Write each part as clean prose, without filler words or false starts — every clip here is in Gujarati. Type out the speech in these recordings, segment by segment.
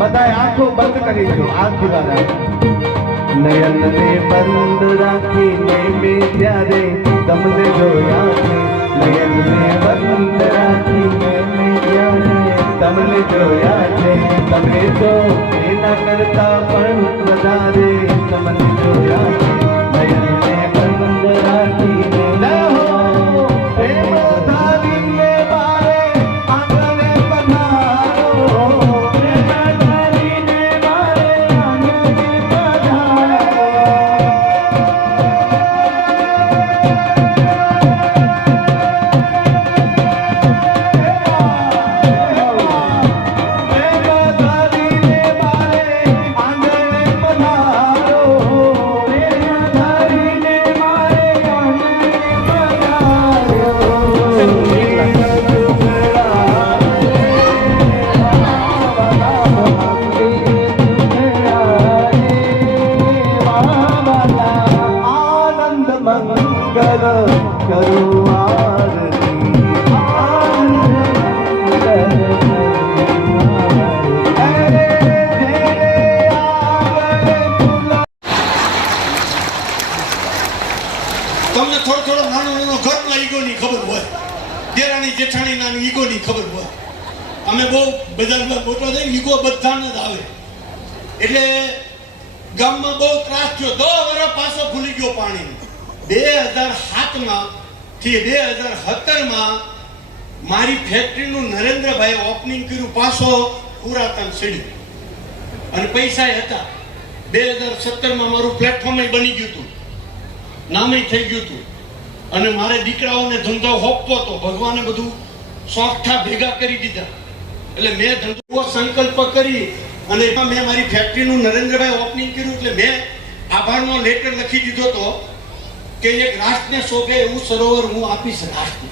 बताए आंखों बंद करी दो आंख दिवारा नयन ने बंद राखी ने में प्यारे तमने जोया थे नयन ने बंद राखी ने में प्यारे तमने जोया थे तमने तो बिना करता पण વધારે तमने जोया थे नयन ने बंद राखी ने लहो प्रेम धारी ने बारे आंगणे पधारो અમે બહુ બજારમાં મોટો થઈને ઈગો બધાને જ આવે એટલે ગામમાં બહુ ત્રાસ થયો 2 વર્ષ પાછો ભૂલી ગયો પાણી 2007 થી 2017 મારી ફેક્ટરીનું નરેન્દ્રભાઈ ઓપનિંગ કર્યું પાછો પુરાતન સીડી અને પૈસા હતા 2017 મારું પ્લેટફોર્મ બની ગયું હતું નામે થઈ ગયું હતું અને મારે દીકરાઓને ધંધો હોપતો હતો ભગવાને બધું સોફ્ટા ભેગા કરી દીધા એટલે મેં ધંધો સંકલ્પ કરી અને એમાં મેં મારી ફેક્ટરીનું નરેન્દ્રભાઈ ઓપનિંગ કર્યું એટલે મેં આભારનો લેટર લખી દીધો હતો કે એક રાષ્ટ્રને શોભે એવું સરોવર હું આપીશ રાષ્ટ્રને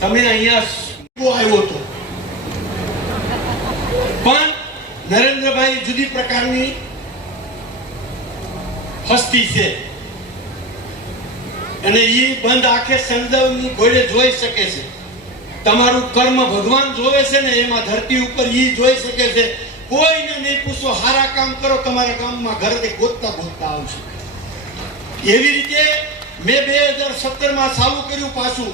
તમે અહીંયા આવ્યો હતો પણ નરેન્દ્રભાઈ જુદી પ્રકારની હસ્તી છે અને એ બંધ આંખે સંદર્ભની ઘોડે જોઈ શકે છે તમારું કર્મ ભગવાન જોવે છે ને એમાં ધરતી ઉપર ઈ જોઈ શકે છે કોઈને નહીં પૂછો સારા કામ કરો તમારા ગામમાં ઘરે ગોતતા આવશે એવી રીતે મેં 2017 ચાલુ કર્યું પાછું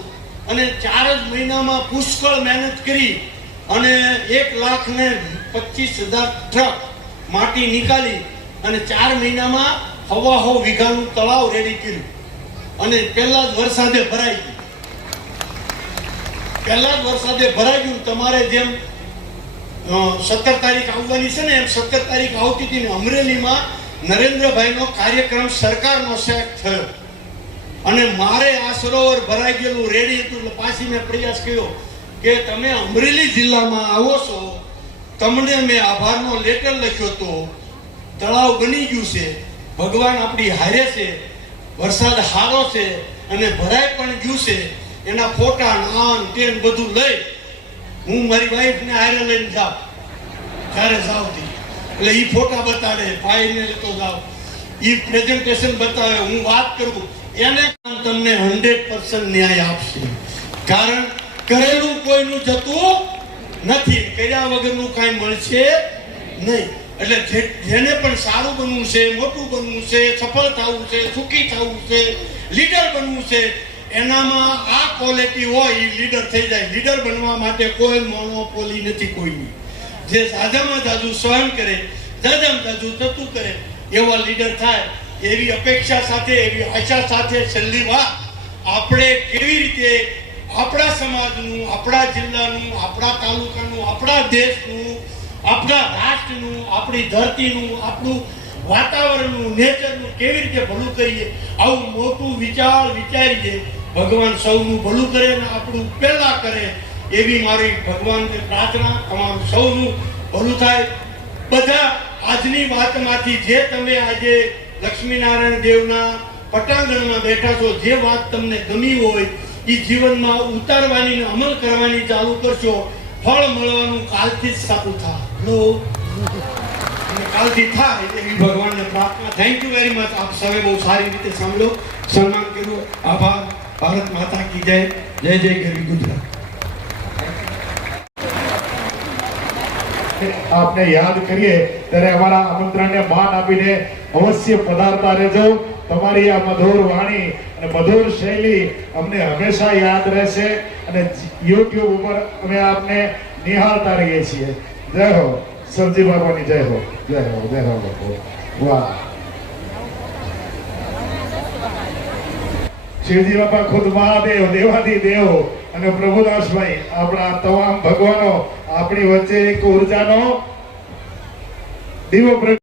અને 4 જ મહિનામાં પુષ્કળ મહેનત કરી અને 1,25,000 ટ્રક માટી નીકાળી અને 4 મહિનામાં 1.5 વીઘાનું તળાવ રેડી કર્યું અને પહેલા જ વરસાદે ભરાઈ ગયું તમારે જેમ 17 તારીખ આવવાની છે ને એમ 17 તારીખ આવતી હતી ને અમરેલીમાં નરેન્દ્રભાઈનો કાર્યક્રમ સરકારનો સેટ થયો અને મારે આ સરોવર ભરાઈ ગયેલું રેડી હતું એટલે પાછી મેં પ્રયાસ કર્યો કે તમે અમરેલી જિલ્લામાં આવો છો તમને મેં આભારનો લેટર લખ્યો તો તળાવ બની ગયું છે ભગવાન આપણી હારે છે વરસાદ સારો છે અને ભરાઈ પણ ગયું છે એના ફોટા નાન તેન બધું લઈ હું મારી વાઈફને હારે લઈને જાઉં જ્યારે જાવતી એટલે એ ફોટા બતાડે ભાઈને લેતો જાવ એ પ્રેઝન્ટેશન બતાવે હું વાત કરું એને તમને 100% ન્યાય આપશે કારણ કરેલું કોઈનું જતું નથી કર્યા વગરનું કાંઈ મળશે નહીં એટલે જેને પણ સારું બનવું છે મોટું બનવું છે સફળ થવું છે સુખી થવું છે લીડર બનવું છે એનામાં આ ક્વોલિટી હોય એ લીડર થઈ જાય લીડર બનવા માટે કોઈ મોનોપોલી નથી કોઈની જે જાજામાં જાજુ સહન કરે જાજામાં જાજુ થતું કરે એવા લીડર થાય એવી અપેક્ષા સાથે એવી આશા સાથે છેલ્લી વાત આપણે કેવી રીતે આપણા સમાજનું આપણા જિલ્લાનું આપણા તાલુકાનું આપણા દેશનું આપણા રાષ્ટ્રનું આપણી ધરતીનું આપણું વાતાવરણનું નેચરનું કેવી રીતે ભલું કરીએ આવું મોટું વિચારીએ ભગવાન સૌનું ભલું કરે ને આપણું પહેલા કરે એવી મારી ભગવાનને પ્રાર્થના. તમારું સૌનું ભલું થાય. બધા આજની વાતમાંથી જે તમે આજે લક્ષ્મીનારાયણ દેવના પટાંગણમાં બેઠા છો, જે વાત તમને ગમી હોય એ જીવનમાં ઉતારવાની ને અમલ કરવાની ચાલુ કરશો, ફળ મળવાનું કાલથી જ સારું થાય. કાલથી થાય એવી ભગવાનને પ્રાર્થના. Thank you very much. આપ સૌએ બહુ સારી રીતે સાંભળો, સન્માન કર્યું. આભાર. ભારત માતા કી જય. જય જય ગરવી ગુજરાત. આપને યાદ કરીએ ત્યારે અમારા આમંત્રણને માન આપીને અવશ્ય પધારતા રહેજો. તમારી આ મધુર વાણી અને મધુર શૈલી અમને હંમેશા યાદ રહેશે અને YouTube ઉપર અમે આપને નિહાળતા રહીએ છીએ. જય હો સરજી બાબાની જય હો. જય હો જય હો બાપુ. વાહ. શિવજી બાપા ખુદ મહાદેવ, દેવાદી દેવ અને પ્રભુદાસભાઈ આપણા તમામ ભગવાનો આપણી વચ્ચે એક ઉર્જાનો દીવો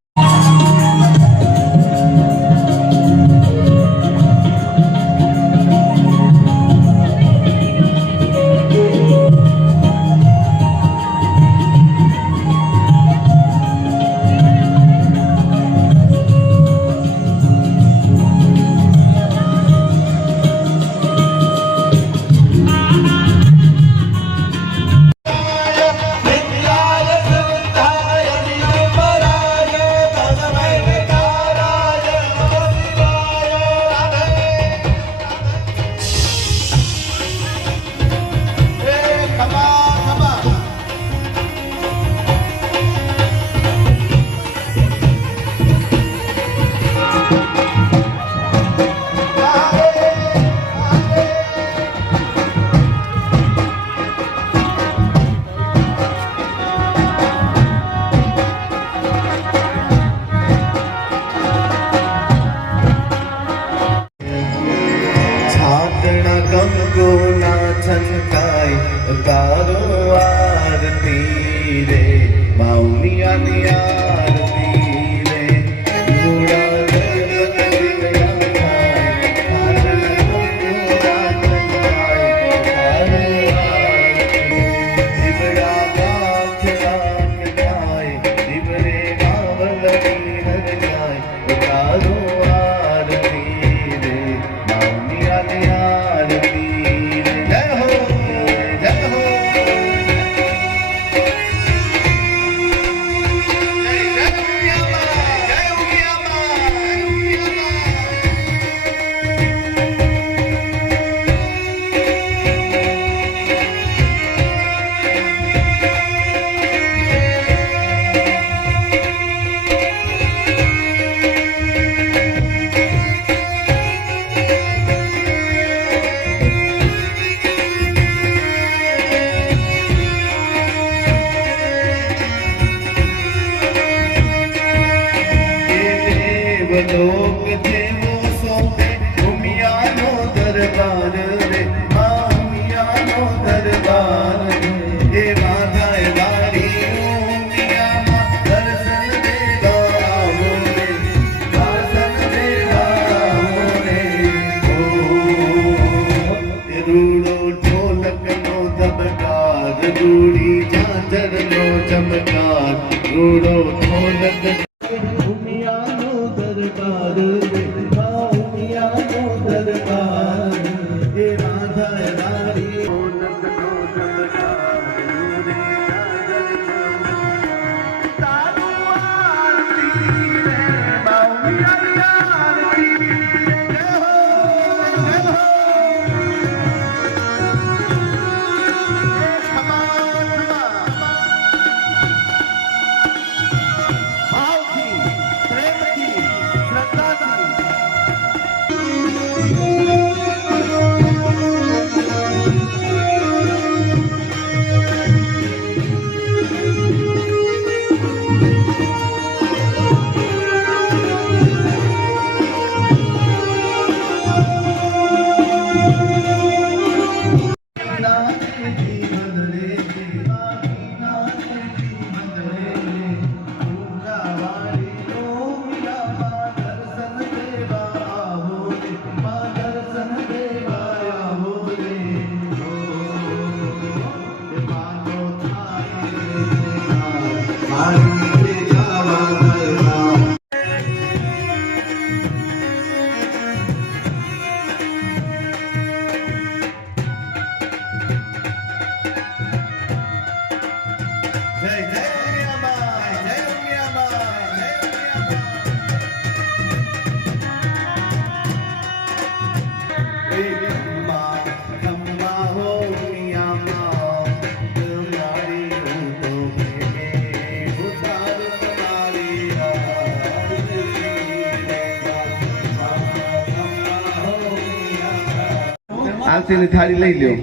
આરતીની થાળી લઈ લ્યો.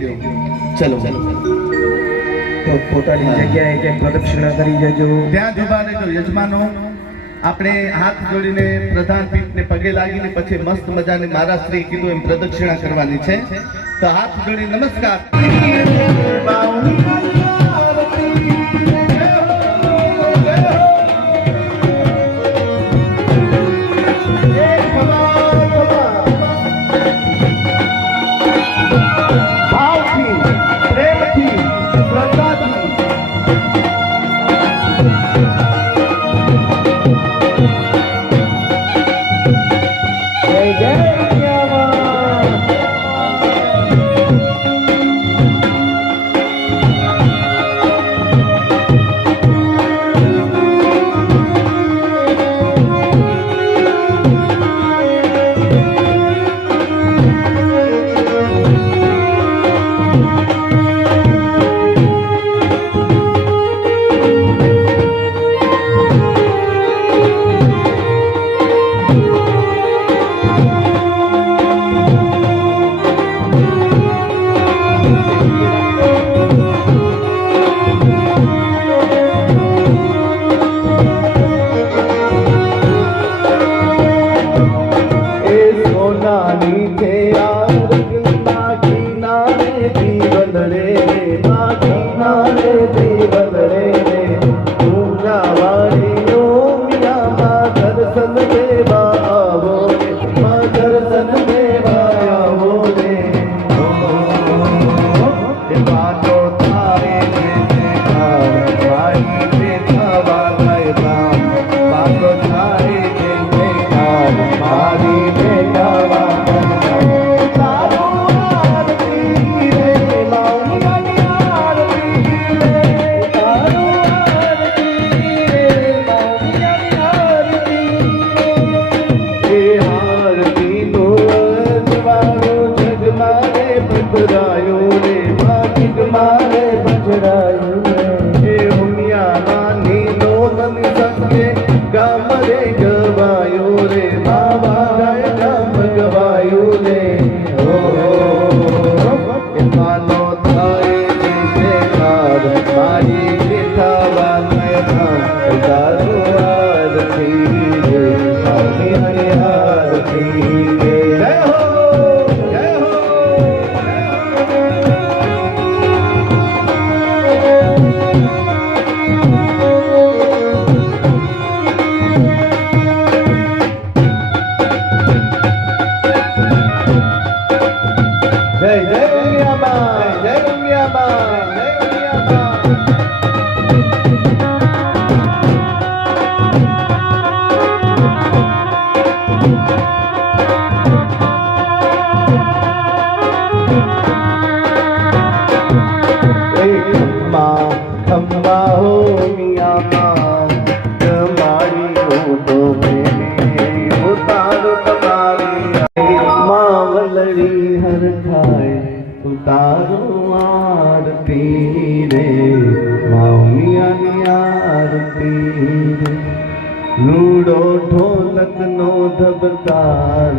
ચલો તો પોતાની જગ્યાએ કે પ્રદક્ષિણા કરી જજો. ત્યાં જ ઉભા રહેજો યજમાનો. આપણે હાથ જોડીને પ્રધાન પીઠને પગે લાગીને પછી મસ્ત મજાની મારા શ્રી કીધું એમ પ્રદક્ષિણા કરવાની છે. તો હાથ જોડી નમસ્કાર. રૂડો ઢોલક નો ધબકાર,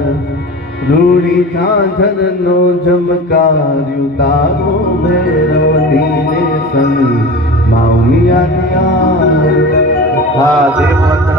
રૂડી ઝાંઝર નો જમકાર, તારો ભૈરવની ને સંગ માઉમિયા આ દેવતા